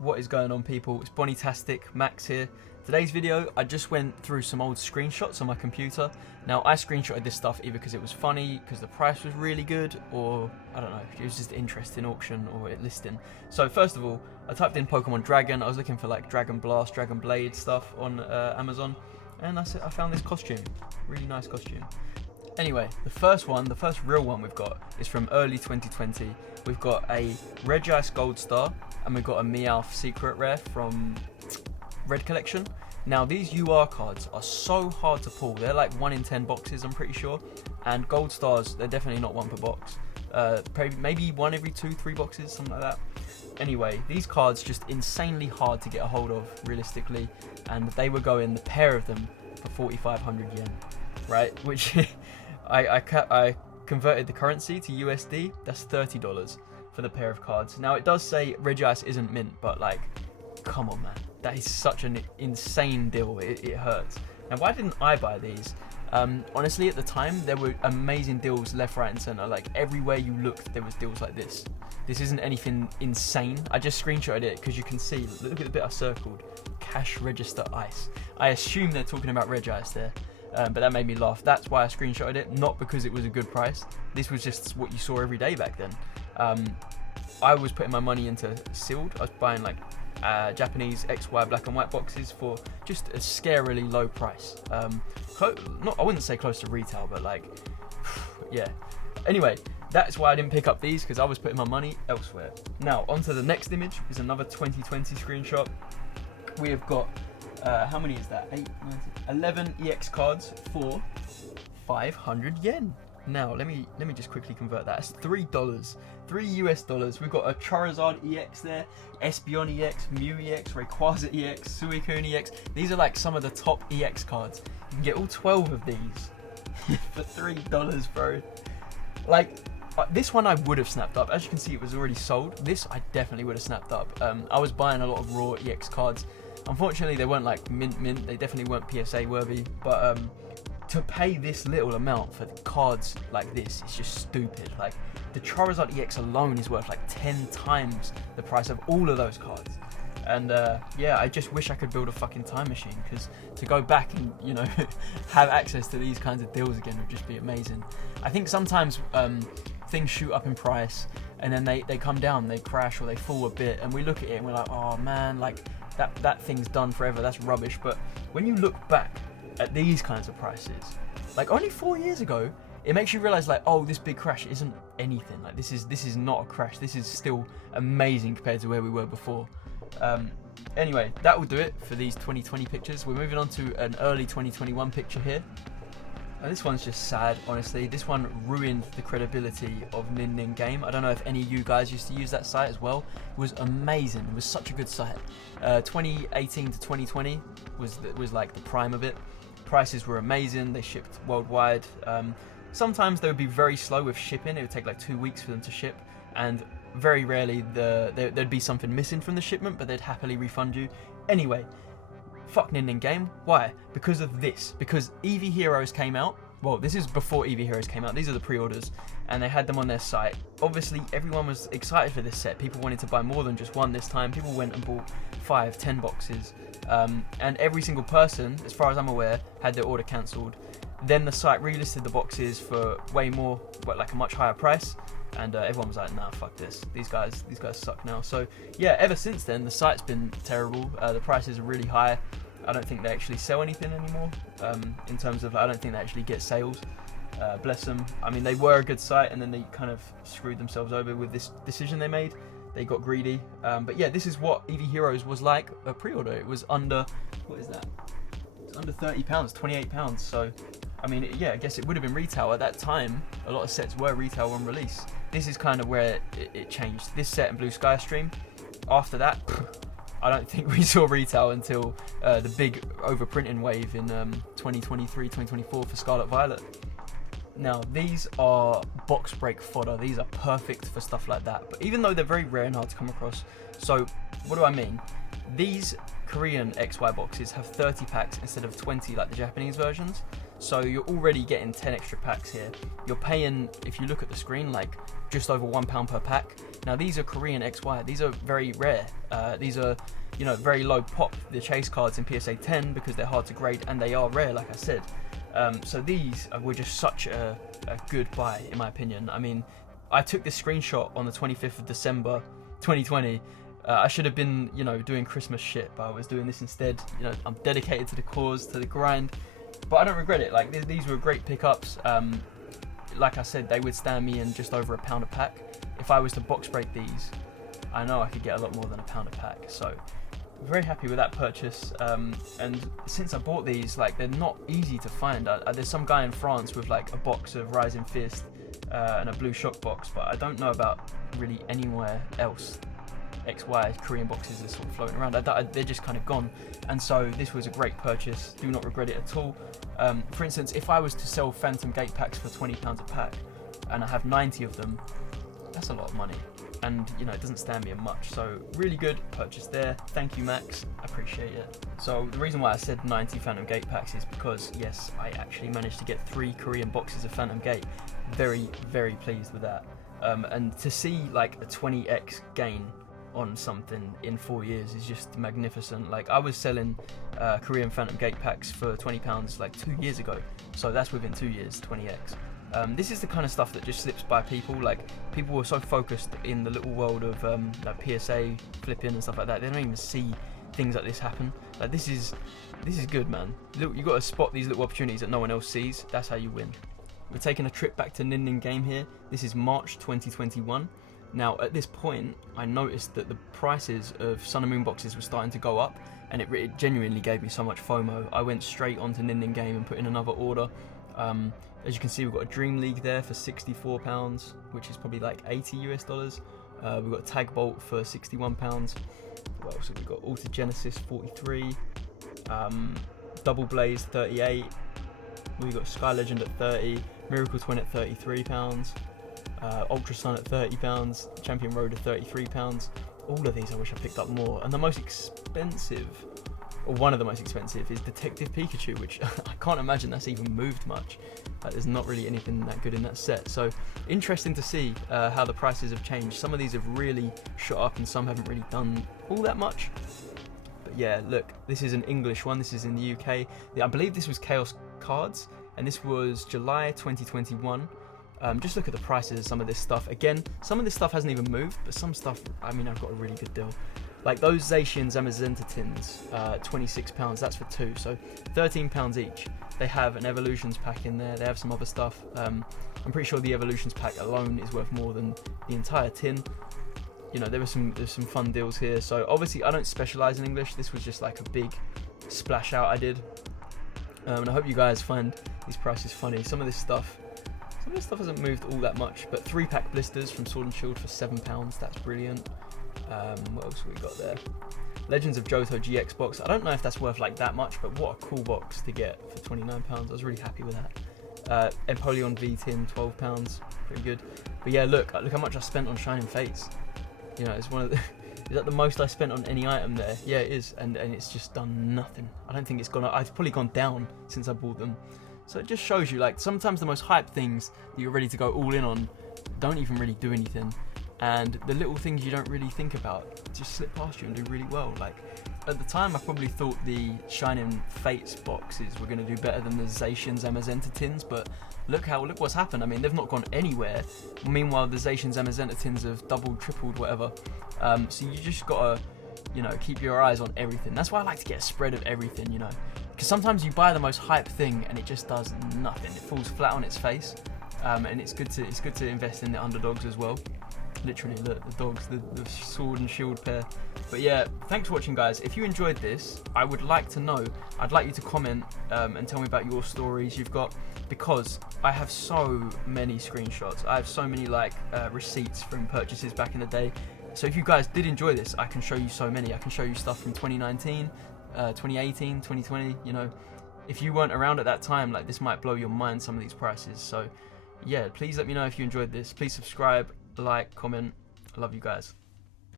What is going on, people? It's Bonnie-tastic, Max here. Today's video, I just went through some old screenshots on my computer. Now, I screenshotted this stuff either because it was funny, because the price was really good, or, I don't know, it was just interesting auction or listing. So, first of all, I typed in Pokemon Dragon. I was looking for, like, Dragon Blast, Dragon Blade stuff on Amazon, and I found this costume. Really nice costume. Anyway, the first real one we've got is from early 2020. We've got a Regice Gold Star, and we've got a Meowth Secret Rare from Red Collection. Now, these UR cards are so hard to pull. They're like 1 in 10 boxes, I'm pretty sure. And Gold Stars, they're definitely not 1 per box. Maybe 1 every 2-3 boxes, something like that. Anyway, these cards just insanely hard to get a hold of, realistically. And they were going, the pair of them, for 4,500 yen, right? Which I converted the currency to USD. That's $30 for the pair of cards. Now, it does say Regice isn't mint, but like, come on, man. That is such an insane deal. It hurts. Now, why didn't I buy these? Honestly, at the time, there were amazing deals left, right, and center. Like, everywhere you looked, there was deals like this. This isn't anything insane. I just screenshotted it because you can see, look at the bit I circled. Cash register ice. I assume they're talking about Regice there. But that made me laugh. That's why I screenshotted it, not because it was a good price. This was just what you saw every day back then. I was putting my money into sealed. I was buying like Japanese XY black and white boxes for just a scarily low price. I wouldn't say close to retail, but like, yeah. Anyway, that's why I didn't pick up these, because I was putting my money elsewhere. Now, on to the next image is another 2020 screenshot. We have got how many is that? 8, 9, 11 EX cards for 500 yen. Now, let me just quickly convert that. It's $3, $3 US. We've got a Charizard EX there, Espeon EX, Mew EX, Rayquaza EX, Suicune EX. These are like some of the top EX cards. You can get all 12 of these for $3, bro. Like, this one I would have snapped up. As you can see, it was already sold. This I definitely would have snapped up. I was buying a lot of raw EX cards. Unfortunately, they weren't like mint. They definitely weren't PSA worthy. But to pay this little amount for cards like this is just stupid. Like, the Charizard EX alone is worth like 10 times the price of all of those cards. And yeah, I just wish I could build a fucking time machine, because to go back and, you know, have access to these kinds of deals again would just be amazing. I think sometimes things shoot up in price and then they come down, they crash or they fall a bit, and we look at it and we're like, oh man, like that thing's done forever, that's rubbish. But when you look back at these kinds of prices, like only 4 years ago, it makes you realize, like, oh, this big crash isn't anything. Like, this is not a crash. This is still amazing compared to where we were before. Anyway, that will do it for these 2020 pictures. We're moving on to an early 2021 picture here. Now, this one's just sad, honestly. This one ruined the credibility of Nin Game. I don't know if any of you guys used to use that site as well. It was amazing. It was such a good site. 2018 to 2020 was like the prime of it. Prices were amazing. They shipped worldwide. Sometimes they would be very slow with shipping. It would take like 2 weeks for them to ship, and very rarely there'd be something missing from the shipment, but they'd happily refund you. Anyway, fuck Nin Game. Why? Because of this. Because Eevee Heroes came out. Well, this is before Eevee Heroes came out. These are the pre-orders, and they had them on their site. Obviously, everyone was excited for this set. People wanted to buy more than just one this time. People went and bought 5, 10 boxes. And every single person, as far as I'm aware, had their order cancelled. Then the site relisted the boxes for way more, but like a much higher price. And everyone was like, nah, fuck this. These guys suck now. So yeah, ever since then, the site's been terrible. The prices are really high. I don't think they actually sell anything anymore. In terms of, I don't think they actually get sales. Bless them. I mean, they were a good site, and then they kind of screwed themselves over with this decision they made. They got greedy. But yeah, this is what Eevee Heroes was like a pre-order. It was under, what is that? It's under £30, £28. So, I mean, yeah, I guess it would have been retail at that time. A lot of sets were retail on release. This is kind of where it changed. This set and Blue Sky Stream. After that, I don't think we saw retail until the big overprinting wave in 2023, 2024 for Scarlet Violet. Now, these are box break fodder. These are perfect for stuff like that. But even though they're very rare and hard to come across, so what do I mean? These Korean XY boxes have 30 packs instead of 20 like the Japanese versions. So you're already getting 10 extra packs here. You're paying, if you look at the screen, like just over £1 per pack. Now these are Korean XY. These are very rare. These are, you know, very low pop, the chase cards in PSA 10, because they're hard to grade and they are rare, like I said. So these were just such a good buy, in my opinion. I mean, I took this screenshot on the 25th of December 2020. I should have been, you know, doing Christmas shit, but I was doing this instead. You know, I'm dedicated to the cause, to the grind, but I don't regret it. Like, these were great pickups. Like I said, they would stand me in just over £1 a pack. If I was to box break these, I know I could get a lot more than £1 a pack. So very happy with that purchase. And since I bought these, like, they're not easy to find. There's some guy in France with like a box of Rising Fist and a blue shock box, but I don't know about really anywhere else XY Korean boxes are sort of floating around. They're just kind of gone, and so this was a great purchase. Do not regret it at all. For instance, if I was to sell Phantom Gate packs for £20 a pack and I have 90 of them, that's a lot of money, and you know, it doesn't stand me in much. So really good purchase there. Thank you, Max, I appreciate it. So the reason why I said 90 Phantom Gate packs is because, yes, I actually managed to get 3 Korean boxes of Phantom Gate. Very, very pleased with that. And to see like a 20x gain on something in 4 years is just magnificent. Like, I was selling Korean Phantom Gate packs for £20 like 2 years ago, so that's within 2 years, 20x. This is the kind of stuff that just slips by people. Like, people were so focused in the little world of like PSA flipping and stuff like that, they don't even see things like this happen. Like, this is good, man. Look, you got to spot these little opportunities that no one else sees. That's how you win. We're taking a trip back to Nin Game here. This is March 2021. Now, at this point, I noticed that the prices of Sun and Moon boxes were starting to go up, and it genuinely gave me so much FOMO. I went straight onto Nin Game and put in another order. As you can see, we've got a Dream League there for £64, which is probably like $80 US. We've got Tag Bolt for £61. What else have we got? Altered Genesis 43, Double Blaze 38. We've got Sky Legend at 30, Miracle Twin at £33. Ultra Sun at £30, Champion Road at £33. All of these I wish I picked up more. And the most expensive, or one of the most expensive, is Detective Pikachu, which I can't imagine that's even moved much. There's not really anything that good in that set. So interesting to see how the prices have changed. Some of these have really shot up and some haven't really done all that much. But yeah, look, this is an English one. This is in the UK. I believe this was Chaos Cards, and this was July 2021. Just look at the prices of some of this stuff. Again, some of this stuff hasn't even moved, but some stuff, I mean, I've got a really good deal. Like those Zacians Amazenta tins, £26, that's for 2, so £13 each. They have an Eeveelutions pack in there, they have some other stuff. I'm pretty sure the Eeveelutions pack alone is worth more than the entire tin. You know, there's some fun deals here. So obviously I don't specialise in English, this was just like a big splash out I did. And I hope you guys find these prices funny. Some of this stuff hasn't moved all that much, but 3-pack blisters from Sword and Shield for £7, that's brilliant. What else have we got there? Legends of Johto GX box. I don't know if that's worth like that much, but what a cool box to get for £29. I was really happy with that. Empoleon V tin, £12, pretty good. But yeah, look how much I spent on Shining Fates. You know, it's one of the is that the most I spent on any item there? Yeah, it is, and it's just done nothing. I don't think it's gone. It's probably gone down since I bought them. So it just shows you, like, sometimes the most hyped things that you're ready to go all in on don't even really do anything. And the little things you don't really think about just slip past you and do really well. Like, at the time, I probably thought the Shining Fates boxes were going to do better than the Zacians Amazenta tins, but look what's happened. I mean, they've not gone anywhere. Meanwhile, the Zacians Amazenta tins have doubled, tripled, whatever. So you just got to, you know, keep your eyes on everything. That's why I like to get a spread of everything, you know. Because sometimes you buy the most hype thing and it just does nothing. It falls flat on its face. And it's good to invest in the underdogs as well. Literally, look, the dogs, the Sword and Shield pair. But yeah, thanks for watching, guys. If you enjoyed this, I would like to know. I'd like you to comment and tell me about your stories you've got, because I have so many screenshots. I have so many like receipts from purchases back in the day. So if you guys did enjoy this, I can show you so many. I can show you stuff from 2019, 2018, 2020. You know, if you weren't around at that time, like, this might blow your mind, some of these prices. So yeah, please let me know if you enjoyed this. Please subscribe, like, comment. I love you guys.